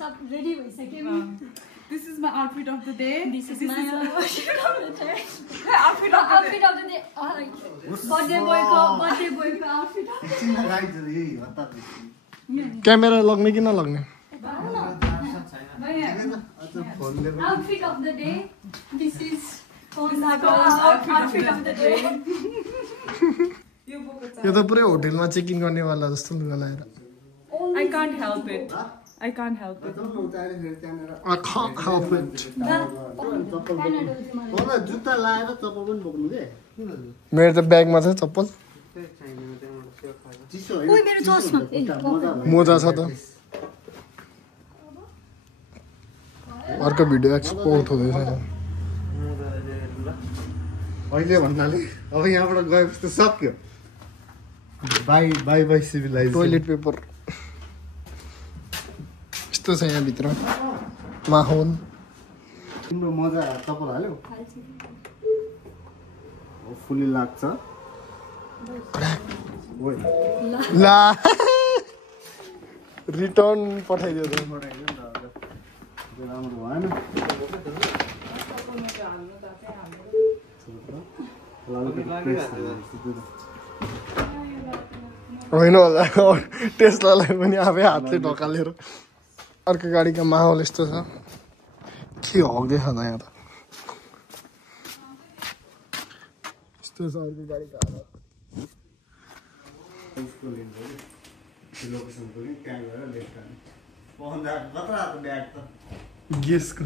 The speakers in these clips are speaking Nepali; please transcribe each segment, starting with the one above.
सब रेडी भइसक्यो नि This is my outfit of the day. This is my outfit of the day. Outfit of the day. Birthday boy ko outfit. Camera लग्ने कि नलग्ने Outfit of the day. This is outfit of the day. यो त पुरै होटलमा चेक इन गर्नेवाला जस्तो लुगा लगाएर I can't help it. I can't help it. I can't help it. जुत्ता लाएर चप्पल पनि बोक्नु के मेरो त ब्यागमा छ चप्पल चिसो ओइ मेरो चस्मा मोजा छ त अर्को भिडियो एक्सपोर्ट हुँदैछ अहिले भन्नाले अब यहाँबाट गएपछि त सक्यो by by by civilise toilet paper यस्तो छ यहाँ भित्र माहौल तिम्रो मजा चप्पल हाल्यो फुल्ली लाग्छ ला रिटर्न पठाइदियो राम्रो भएन होइन होला टेस्लालाई पनि आफै हातले ढकालेर अर्को गाडीको माहौल यस्तो छ के हग्दैछ त यहाँ त यस्तो छ अर्को गाडीको हालत गेसको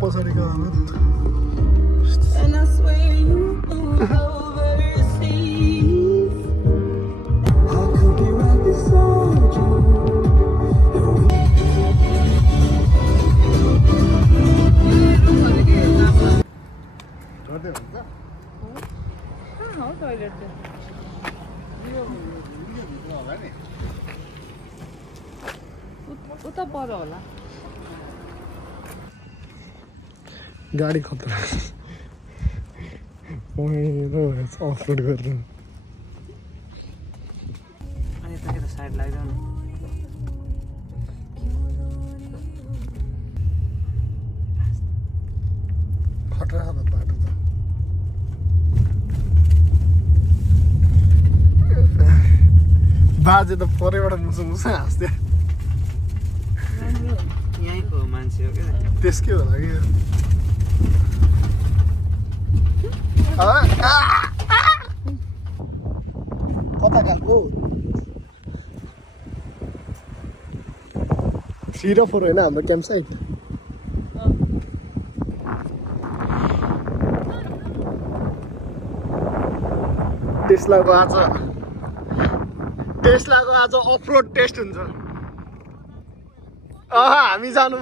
पछाडिको हालत उता पर होला गाडी खतरा अफरोड गर्नु अनि यता साइड लाग्दैन खतरा छ त बाटो त बाजे त परैबाट मुसु मुसु हाँस्थ्यो यहीँको मान्छे हो क्या त्यसकै होला कि कता खालको 3 र 4 होइन हाम्रो क्याम्प साइट टेस्लाको आज अफरोड टेस्ट हुन्छ हामी जानु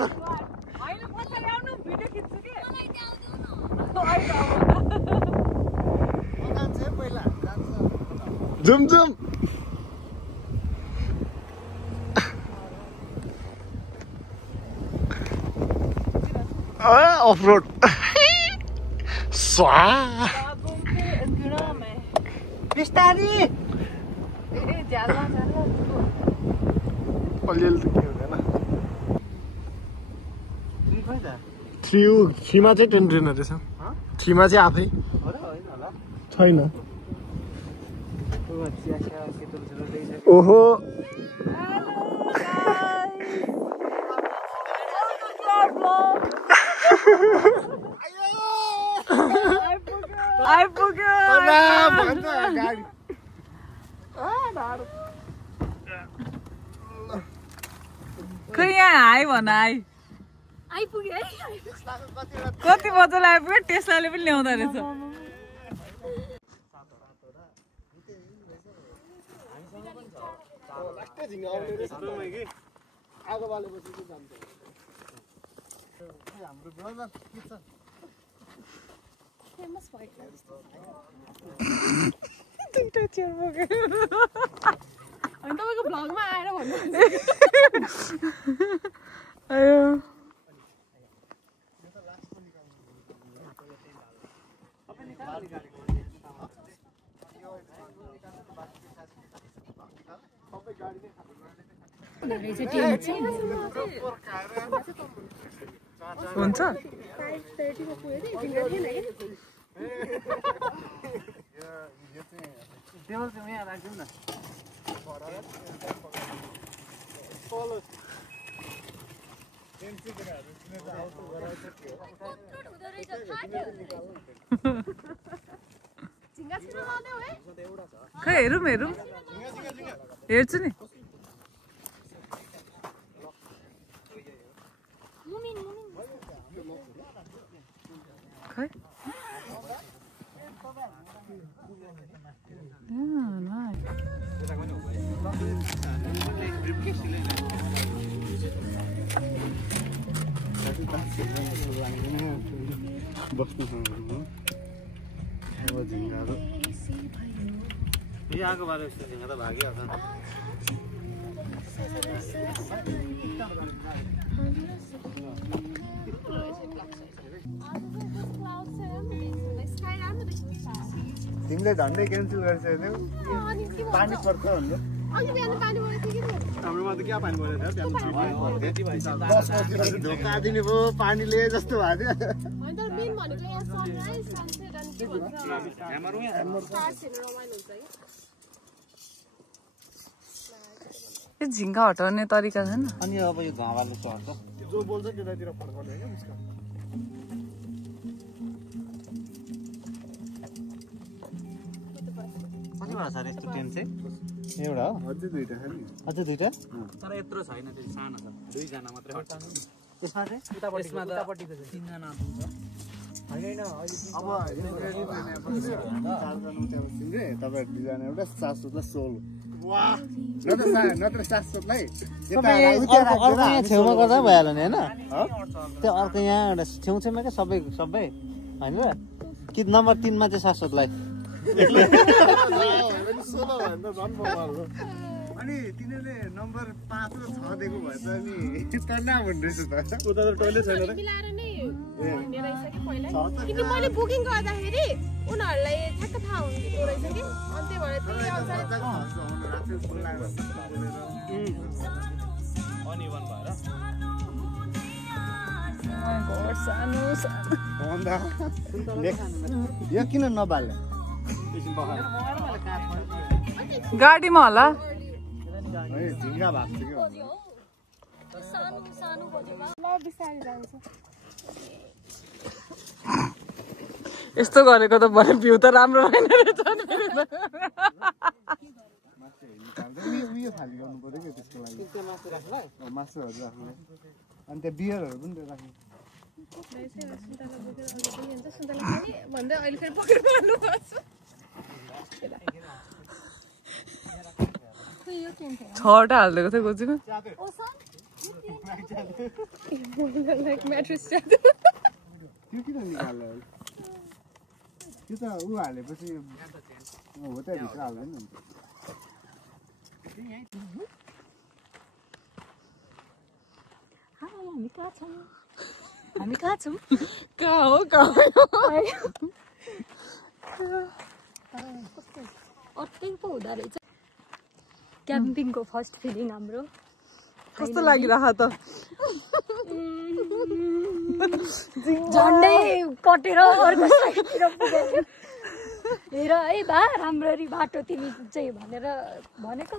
जुम जुम अफरोड स्वा बिस्तारी अलिअलि त के हुँदैन 3 मा चाहिँ टेन्ट रहेन रहेछ 3 मा चाहिँ आफै छैन ओहो आइपुग्यो खै यहाँ आइ भन आइपुग्यो है कति बजेला आइपुग्यो टेस्लाले पनि ल्याउँदो रहेछ दुईटा चेयर बोकेर अनि तपाईँको भ्लगमा आएर भन्नु आयो हुन्छ टेबल चाहिँ यहाँ राख्दिउँ न खै हेरौँ हेर्छु नि खै यो आएको बारे झिङ्गा त भागिहाल्छ तिमीले झन्डै क्यान्सल गरिसक्यौ पानी पर्छ भन्नु हाम्रोमा त क्या पानी परेको थियो ढोका दिने भयो पानीले जस्तो भएको यो झिङ्गा हटाउने तरिका छैन अनि अब यो धुवाले चढ्छ जो बोल्छ त्यतातिर फर्काउने होइन उसका कतिवटा छ यस्तो टेन्ट चाहिँ एउटा हो अझै दुईटा छ नि अझै दुईटा तर यत्रो छैन त्यो सानो छ दुईजना मात्रै त्यसमा चाहिँ उतापट्टिको चाहिँ तीनजना हुन्छ होइन अब तपाईँ दुईजना एउटा शाश्वतलाई 16 नत्र शाश्वतलाई छेउमा गर्दा भइहाल्यो नि होइन त्यो अर्को यहाँ एउटा छेउछेउमा क्या सबै होइन र कि नम्बर 3 मा चाहिँ शाश्वतलाई अनि तिनीहरूले नम्बर 5 र 6 दिएको भए त अनि तन्ना भन्दैछु त उता त टोइलेट छैन र मैले बुकिङ गर्दाखेरि उनीहरूलाई ठ्याक्क थाहा हुँदो रहेछ कि अनि त्यही भएर त्यही अनुसार यो किन नबाल्यो गाडीमा होला झिङ्गा भएको यस्तो गरेको त भरे भ्यू त राम्रो भएन रहेछ उयो खाली गर्नु पर्यो कि त्यसको लागि मासुहरू राख्ने अनि त्यहाँ बियरहरू पनि राख्ने भन्दै अहिले फेरि पक्रेर गर्नुपर्छ छवटा हालिदिएको थियो गोजीमा म्याट्रेस त्यो किन निकाल्यो त्यो त ऊ हालेपछि हो त भित्र हाल्दैन नि हामी कहाँ छौँ कहाँ हो अर्कै पो हुँदो रहेछ क्याम्पिङको फर्स्ट फिलिङ हाम्रो कस्तो लागिरहेको त झन्डै कटेर अर्को साइडतिर पुगेर हेर है बा राम्ररी बाटो तिमी चाहिँ भनेर भनेको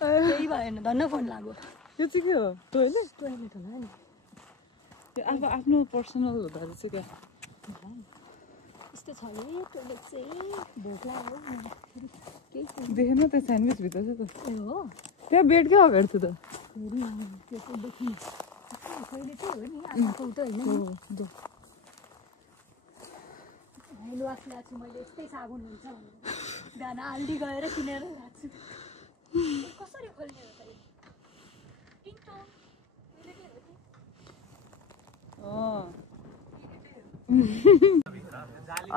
त्यही भएन धन्न फोन लाग्यो यो चाहिँ के हो टोइलेट टोइलेट होला नि त्यो अब आफ्नो पर्सनल हुँदो रहेछ क्या यस्तो छ नि टोइलेट चाहिँ भोक लाग्यो देखेन त्यो स्यान्डविच भित्र चाहिँ त ए हो त्यहाँ बेड क्या अगाडि थियो त हेर्नु त्यो चाहिँ देखिनु टोइलेटै हो नि आफूको त होइन लुवास ल्याएको छु मैले यस्तै साबुन हुन्छ भनेर बिहान आल्डी गएर किनेर ल्याएको छु कसरी खोल्ने हो त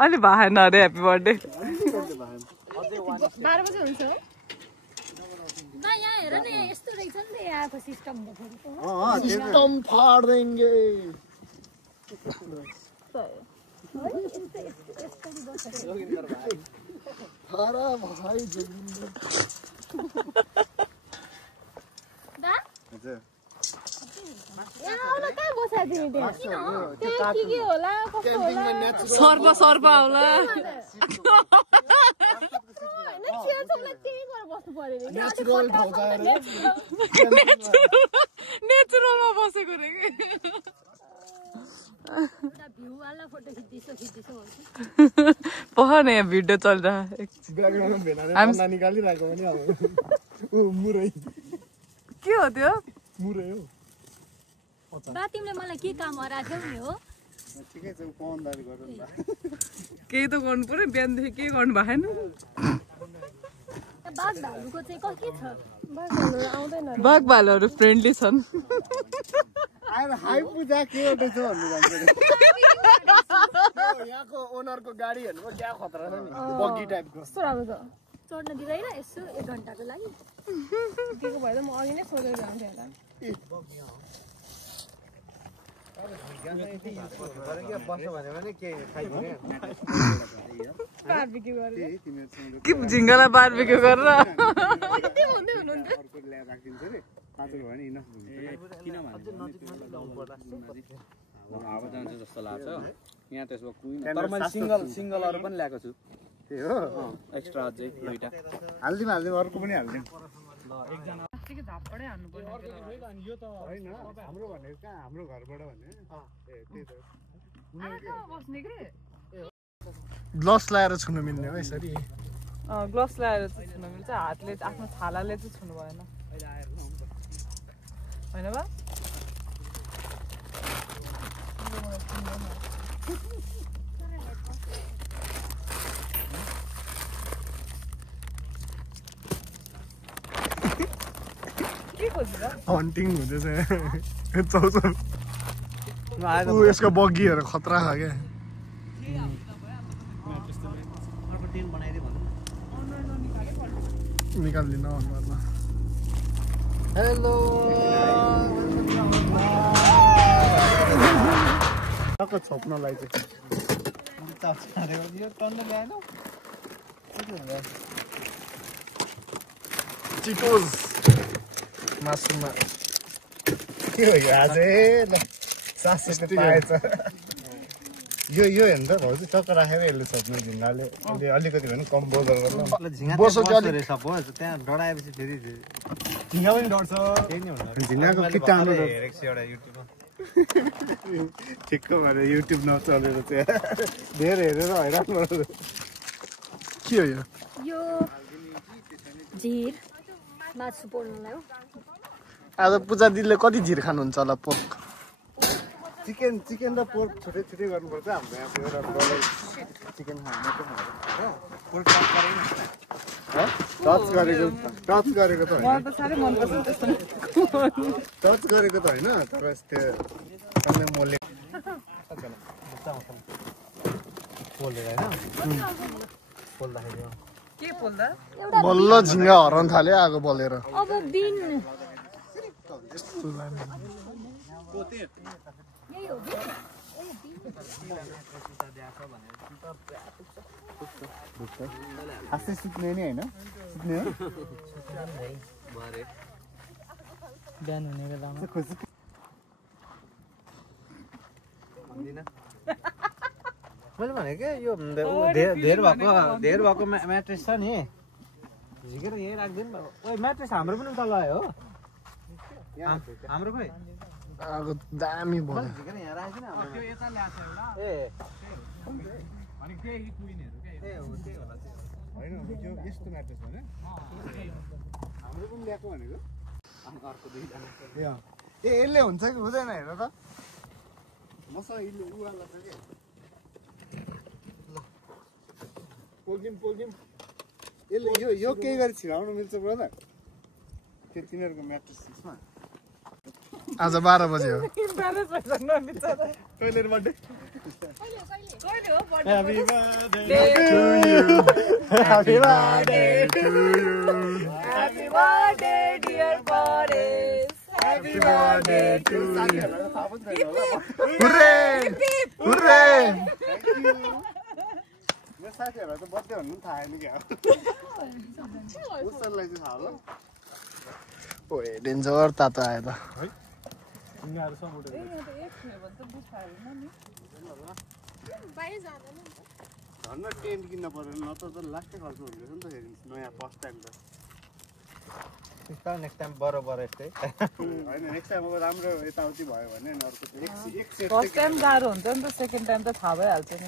अलि भएन अरे ह्याप्पी बर्थडे 12 बजे हुन्छ है न यहाँ हेर न यस्तो रहेछ नि त यहाँको सिस्टम सिस्टम फाड़ देंगे हुन्छ यहाँ आउन कहाँ बस्या तिमी त्यहाँ त्यहाँ के होला कस्तो होला सर्प होला होइन छेउछाउमा त्यही गरेर बस्नु पर्यो नि नेचुरलमा बसेको रे पह न यहाँ भिडियो चलिरहेको निकालिरहेको पनि अब मुरै के हो त्यो मुरै हो बा तिमीले मलाई के काम हराथ्यौ नि हो ठिकै छ पवनदारी गरौँ न केही त गर्नु पर्यो बिहानदेखि के गर्नु भएन बाघ भालुको चाहिँ के छ बाघहरू आउँदैन बाघ भालुहरू फ्रेन्डली छन् आएर हाई पूजा के एउटा छ भन्नु भन्छ यहाँको ओनरको गाडी हेर्नु क्या खतरा छ नि बग्गी टाइपको कस्तो राम्रो छ चढ्न दिँदैन यसो 1 घन्टाको लागि दिएको भए त म अघि नै सोधेर जान्थेँ होला बार्बिक्यू गरेर के झिङ्गालाई बार्बिक्यू गरेर के भन्दै हुनुहुन्थ्यो अर्को ल्याएर राखिदिन्छ रे पातल भयो भने इनफ हुन्छ अब जान्छ जस्तो लाग्छ यहाँ त्यसमा कुइन तर मैले सिङ्गलहरू पनि ल्याएको छु त्यही हो एक्स्ट्रा अझै दुईटा हालिदिउँ अर्को पनि हालिदिउँ झापडै हान्नु पर्ने होइन हाम्रो भनेको कहाँ हाम्रो घरबाट भने त्यही त बस्ने के ग्लभ्स लगाएर छुनु मिल्ने हो यसरी ग्लभ्स लगाएर चाहिँ छुनु मिल्छ हातले आफ्नो छालाले चाहिँ छुनु भएन होइन बा के खोजिरा हन्टिङ हुँदैछ चौचौ यसको बग्गीहरू खतरा छ क्या निकाल्दिन अनुहारमा हेलो टक्क छोप्नलाई चाहिँ चिटोज मासुमा के हो यो अझै सास पाएछ यो हेर्नु त भाउजू टक्क राखेर यसले छोप्नु झिङ्गाले अलिकति भने कम बोल्दो गर्नु सपोज त्यहाँ डढाएपछि फेरि झिङ्गा पनि डढ्छ झिङ्गाको किटाणु हेरेको छु एउटा युट्युबमा ठिक्क भएर युट्युब नचलेर चाहिँ धेरै हेरेर हैरान गर्नु के हो यो झिर मासु पोल्नुलाई हो आज पूजा दिदीले कति झिर खानुहुन्छ होला पोर्क चिकन र पोर्क छुट्टै छुट्टै गर्नुपर्छ हाम्रो यहाँ एउटा डलर चिकन टच गरेको त होइन मलाई त साह्रै मनपर्छ त्यस्तो टच गरेको त होइन तर त्यो टन्नै मोले के पोल्दा बल्ल झिङ्गा हराउन थाल्यो आगो बलेर अब बिन यही हो बिन आस्ते सुत्ने नि होइन सुत्ने हो बिहान हुने बेलामा मैले भनेको यो धेर भएको म्याट्रेस छ नि झिकेर यहीँ राखिदिनु ओ म्याट्रेस हाम्रो पनि उता लगायो हो हाम्रो खोइ आगो दामी भयो झिकेर यहाँ राखेको नि हाम्रो ए होइन यो यस्तो म्याट्रेस होइन हाम्रो पनि ल्याएको भनेको ए यसले हुन्छ कि हुँदैन हेर त मसँग उवाला छ कि पोल्दिम यसले यो केही गरी छिराउन मिल्छ ब्रदर त्यो तिनीहरूको म्याट्रेसमा आज 12 बजे हो toilet birthday Happy birthday to you. Happy birthday dear Boris. Happy birthday to you. Hooray! Hooray! मेरो साथीहरूलाई त बर्थडे भन्नु पनि थाहा छैन क्या उसलाई चाहिँ थाहा होला ओए डेन्जर तातो आयो त बाहिर जाँदैन नि त झन् टेन्ट किन्न पर्यो नत्र त लास्टै खर्च हुँदैछ नि त फेरि नयाँ फर्स्ट टाइम त नेक्स्ट टाइम बराबर यस्तै होइन नेक्स्ट टाइम अब राम्रो यताउति भयो भने नि अर्को एक सेट फर्स्ट टाइम गाह्रो हुन्छ नि त सेकेन्ड टाइम त थाहा भइहाल्छ नि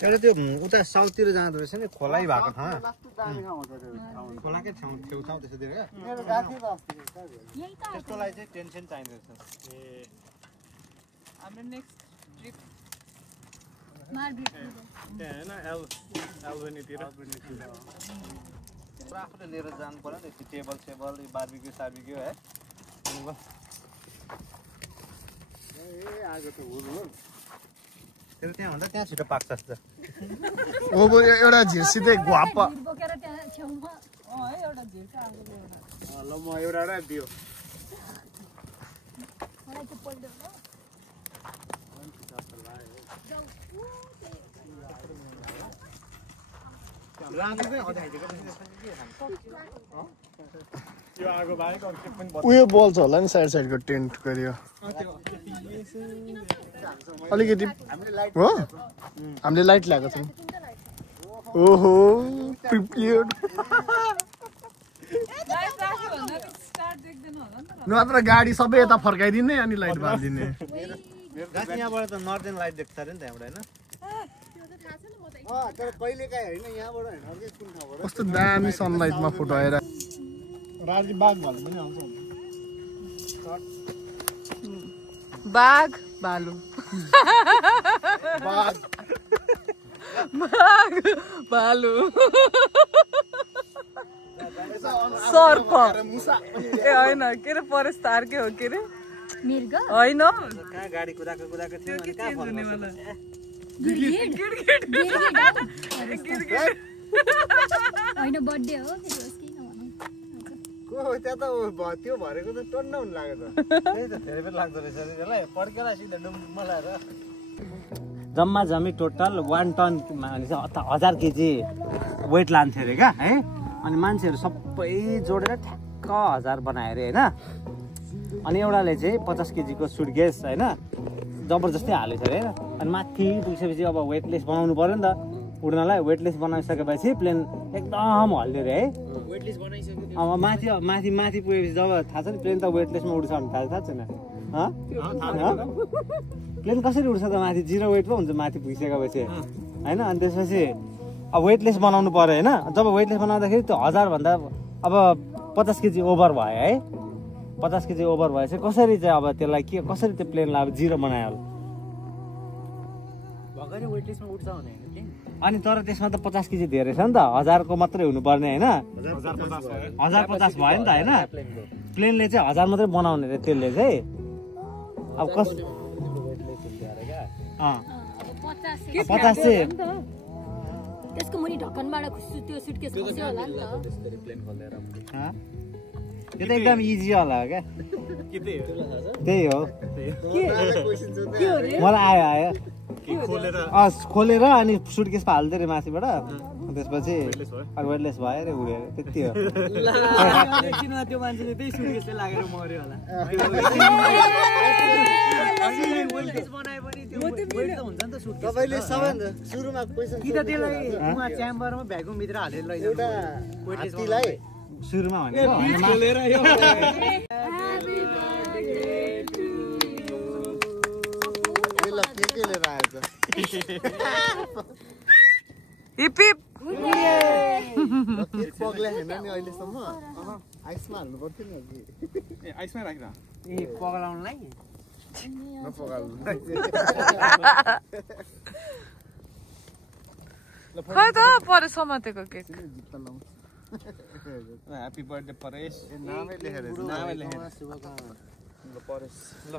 तर त्यो उता साउथतिर जाँदो रहेछ नि खोलै भएको ठाउँ लास्ट दामी ठाउँ हुन्छ त्यो ठाउँ खोलाकै छेउछाउ त्यसोतिर क्या मेरो गएको थियो त अस्ति यही त त्यस्तोलाई चाहिँ टेन्सन चाहिँदो रहेछ हाम्रो नेक्स्ट ट्रिप आफूले लिएर जानु पर्यो नि त्यो टेबल सेबल बार्बिक्यू सार्बिक्यू है आगो त हुनु त्यो त्यहाँ भन्दा त्यहाँ छिटो पाक्छ जस्तो अब एउटा झिर्सिँदै घ्वाप बोकेर त्यहाँ छेउमा है एउटा झिल्का आएको एउटा ल म एउटा दियो मलाई चाहिँ पल्ट उयो बल्छ होला नि साइड साइडको टेन्ट गरियो अलिकति हो हामीले लाइट ल्याएको छौँ ओहो प्रिपेयर्ड नत्र गाडी सबै यता फर्काइदिने अनि लाइट बालिदिने यहाँबाट त नर्दर्न लाइट देख्छ अरे नि त्यहाँबाट होइन तर कहिलेकाहीँ होइन यहाँबाट होइन अर्कै कुन ठाउँबाट कस्तो दामी सनलाइटमा फोटो आएर राजी बाघ भालु पनि आउँछ बाघ भालु बाघ बाघ भालु सर्प ए होइन के अरे फरेस्ट तार के हो के अरे मृग होइन कहाँ गाडी कुदाएको थियो अनि कहाँ फर्नु होइन बर्थडे हो फेरि होस् कि नभनौँ को त्यहाँ त त्यो भरेको त टन्न हुन लाग्यो त त्यही त धेरै बेर लाग्दो रहेछ त्यसलाई पड्केर सिधै डुम्बुमा लगाएर जम्मा जम्मी टोटल 1 टन भनेपछि 1000 केजी वेट लान्थ्यो अरे क्या है अनि मान्छेहरू सबै जोडेर ठ्याक्क 1000 बनायो अरे होइन अनि एउटाले चाहिँ 50 केजीको सुटकेस होइन जबरजस्ती हालेको थियो अरे होइन अनि माथि पुगिसकेपछि अब वेटलेस बनाउनु पऱ्यो नि त उड्नलाई वेटलेस बनाइसकेपछि प्लेन एकदम हल्लियो अरे है अब माथि माथि माथि पुगेपछि जब थाहा छ नि प्लेन त वेटलेसमा उड्छ भने थाहा छैन प्लेन कसरी उड्छ त माथि 0 वेट पो हुन्छ माथि पुगिसकेपछि होइन अनि त्यसपछि अब वेटलेस बनाउनु पऱ्यो होइन जब वेटलेस बनाउँदाखेरि त्यो 1000 भन्दा अब 50 केजी ओभर भयो है 50 केजी ओभर भएपछि कसरी चाहिँ अब त्यसलाई के कसरी त्यो प्लेनलाई अब 0 बनायो होला वेटलेसमा उड्छ भने अनि तर त्यसमा त 50 केजी धेरै छ नि त 1000 को मात्रै हुनुपर्ने होइन 1050 भयो नि त होइन प्लेनले चाहिँ 1000 मात्रै बनाउने रे त्यसले चाहिँ अब कस 50 चाहिँ त्यसको मुनि ढक्कनबाट त्यो सुटकेस खस्यो होला नि त त्यो त एकदम इजी होला क्या त्यही हो मलाई आयो खोलेर अनि सुटकेसमा हाल्दै रे माथिबाट त्यसपछि अनि वेटलेस भयो अरे उड्यो अरे त्यति हो त्यो मान्छेले त्यही सुटकेस लागेर मर्यो होला तपाईँले सबैभन्दा सुरुमा क्वेसन कि त त्यसलाई उहाँ च्याम्बरमा भ्याकुम भित्र हालेर लैजानु हात्तीलाई सुरुमा भने के लिएर आएछ हिप हिप पग्ला होइन नि अहिलेसम्म आइसमा हाल्नु पर्थ्यो नि अघि आइसमै राखेर ए पगलाउनलाई नपगाल्नु खै त परे समातेको केक ह्याप्पी बर्थडे परेश नामै लेखेर नामै लेखेर ल परेश ल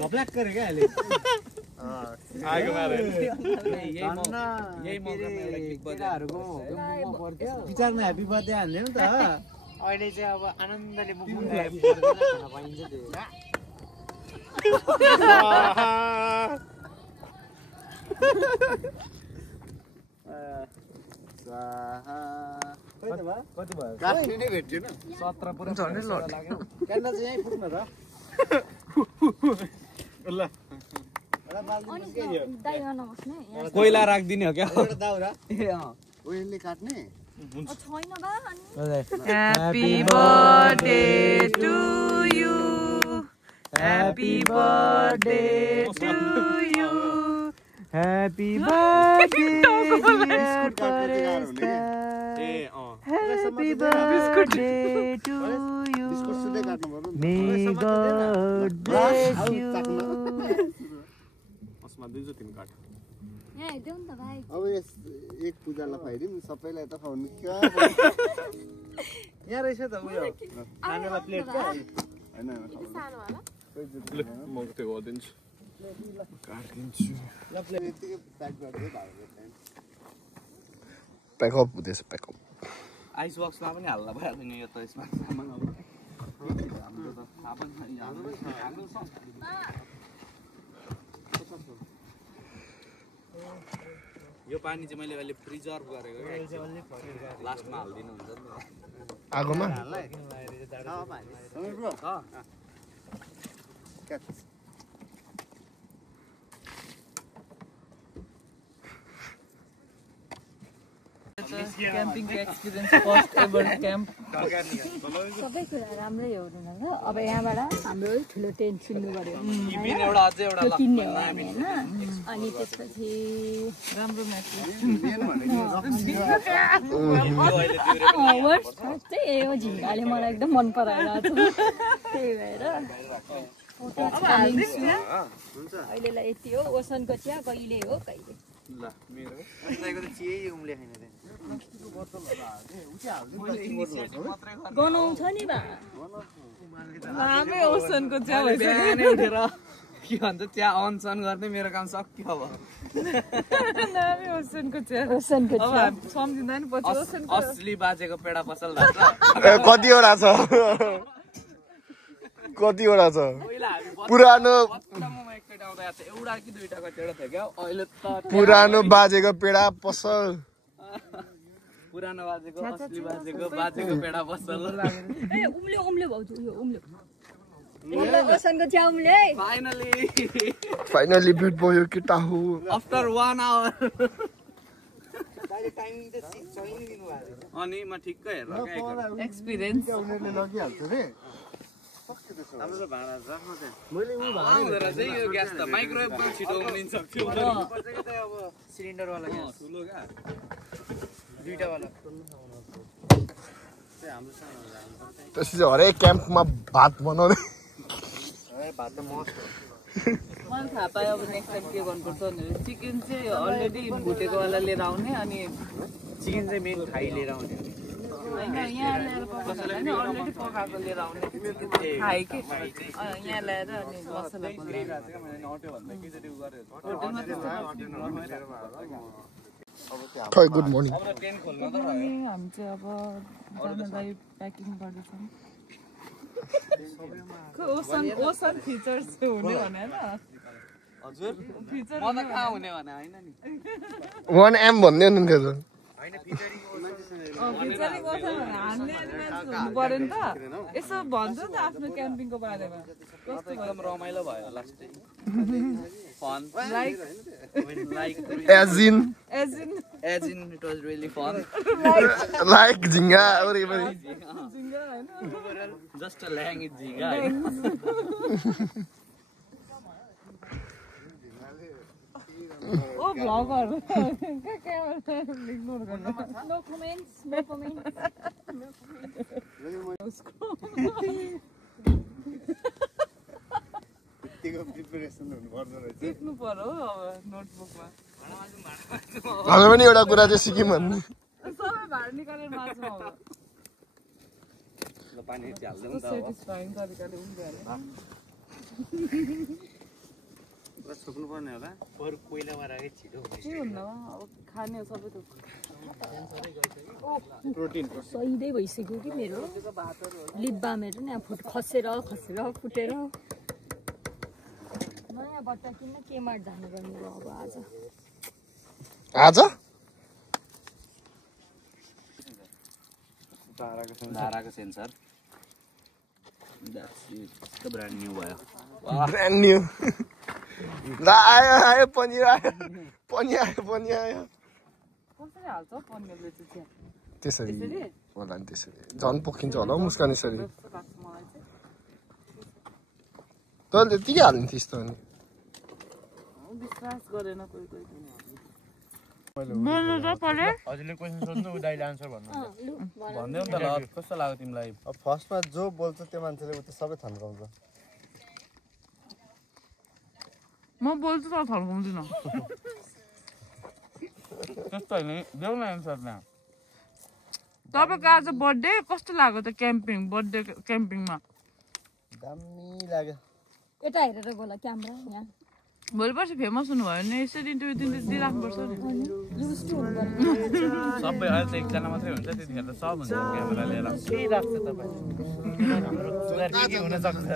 घप्लाक गरे क्या अहिले आएको मारे विचारमा ह्याप्पी बर्थडे हाल्ने नि त अहिले चाहिँ अब आनन्दले कति भयो काट्ने नै भेट्दैन 17 पुरा झन्डै लट क्यान्डा चाहिँ यहीँ पुग्न त ल कोइला राख्दिने हो क्या एउटा दाउरा ओइलले काट्ने Happy birthday to you. Happy birthday to you. Happy birthday Happy birthday to you. May God bless you. अब यस एक पूजालाई खुवाइदिउँ सबैलाई त खुवाउनु क्या यहाँ रहेछ त उयो खानेलाई प्लेट क्या हैन सानो होला म त्यो गरिदिन्छु काटिदिन्छु ल प्लेट यतिकै प्याक गर्दै भयो प्याकअप हुँदैछ प्याकअप आइस बक्समा पनि हाल्ला भइहाल्छ नि यो त यसमा सामान अब हाम्रो त थाहा पनि छैन हाम्रो यो पानी चाहिँ मैले अहिले प्रिजर्भ गरेको लास्टमा हाल्दिनु हुन्छ नि आगोमा क्याम्पिङको एक्सपिरियन्स फर्स्ट एभर क्याम्प सबै कुरा राम्रै हो हुनु न अब यहाँबाट हाम्रो ठुलो टेन्ट किन्नु पर्यो एउटा अझै एउटा त्यो किन्ने हो हामी होइन अनि त्यसपछि राम्रो म्याट्रेस वर्स्ट चाहिँ यो झिङ्गाले मलाई एकदम मन पराइरहेको छ त्यही भएर अहिलेलाई यति हो ओसनको चिया कहिले हो कहिले ल मेरो गनाउँछ नि बा नामै ओसनको चिया बिहानै उठेर के भन्छ चिया अनसन गर्ने मेरो काम सक्यो अब नामै ओसनको चिया ओसनको अब चिया हामी सम्झिँदा नि पछि ओसनको असली बाजेको पेडा पसल भन्छ कतिवटा छ कतिवटा छ पहिला हामी पुरानो बच्चामा एकचोटि आउँदा एउटा कि दुईटा कतिवटा थियो क्या अहिले त पुरानो बाजेको पेडा पसल पुरानो बाजेको असली बाजेको पेडा पसल ए उम्ल्यो उम्ल्यो भाउजू यो उम्ल्यो ओसनको चिया उम्ल्यो है फाइनली भेट भयो केटा हो आफ्टर 1 आवर अनि म ठिक्कै हेर एक्सपिरियन्स उनीहरूले लगिहाल्छ रे हाम्रो त भाडा राख्नु चाहिँ आउँदो रहेछ यो ग्यास त माइक्रोवेभ पनि छिटो उम्लिन सक्थ्यो अब सिलिन्डर वाला ग्यास ठुलो क्या दुईटा वाला त्यसपछि हरेक क्याम्पमा भात बनाउने भात त मस्त मलाई थाहा पायो अब नेक्स्ट टाइम के गर्नुपर्छ भनेर चिकन चाहिँ अलरेडी भुटेको वाला लिएर आउने अनि चिकन चाहिँ मेन थाई लिएर आउने होइन यहाँ ल्याएर पकाएको होइन अलरेडी पकाएको लिएर आउने खाएँ कि यहाँ ल्याएर अनि मसला होटेलमा त्यस्तो खै गुड मर्निङ हामी चाहिँ अब जानलाई प्याकिङ गर्दैछौँ ओसन फिचर्स हुने भने होइन हजुर फिचर म त कहाँ हुने भने होइन नि 1M भन्दै हुनुहुन्थ्यो त फिचरिङ ओसन भने हान्ने एनिमल्स हुनु पर्यो नि त यसो भन्छ त आफ्नो क्याम्पिङको बारेमा कस्तो एकदम रमाइलो भयो last fun like as in as in it was really fun like झिङ्गा वरिपरि जिङ्गा होइन जस्ट अ ल्याङ्ग्वेज झिगा ओ भ्लगर क्यामेरा इग्नोर गर्नु no comments no comments preparation हुनुपर्दो रहेछ सिक्नु पर्यो हो अब नोटबुकमा हामी पनि एउटा कुरा चाहिँ सिक्यौँ भन्ने सबै भाड निकालेर मार्छौँ अब ल पानी हाल्दै कस्तो सेटिस्फाइङ तरिकाले हुन्छ पुरा छोप्नु पर्ने होला बरु कोइलामा राखे छिटो के हुन्न अब खाने सबै थोक सहिँदै भइसक्यो कि मेरो लिप बामहरू नि अब खसेर फुटेर नयाँ बट्टा किन्न केमार्ट जानुपर्ने भयो अब आज आज धाराको sensor that's it brand new भयो ब्रान्ड न्यू आयो पनिर आयो कसरी हाल्छ पनिरले चाहिँ त्यसरी होला नि त्यसरी झन् पोखिन्छ होला हौ मुस्कान यसरी जस्तो लाग्छ मलाई चाहिँ तैँले त्यतिकै हाल्ने थिइस् त अनि विश्वास गरेन कोही कोही हजुरले क्वेसन सोध्नु उदाइले आन्सर भन्नु भन्दै त ल कस्तो लाग्यो तिमीलाई अब फर्स्टमा जो बोल्छ त्यो मान्छेले उता सबै थन्काउँछ म बोल्छु त थर्काउँदिन त्यस्तो होइन देऊ न एन्सर न तपाईँको आज बर्थडे कस्तो लाग्यो त बर्थडे क्याम्पिङमा दामी लाग्यो यता हेरेर गोला क्यामेरा यहाँ भोलि पर्सि फेमस हुनुभयो भने यसरी इन्टरभ्यू दिइराख्नुपर्छ नि सबै अहिले त एकजना मात्रै हुन्छ त्यतिखेर त सब हुन्छ क्यामेरा लिएर के राख्छ तपाईँ हुन सक्छ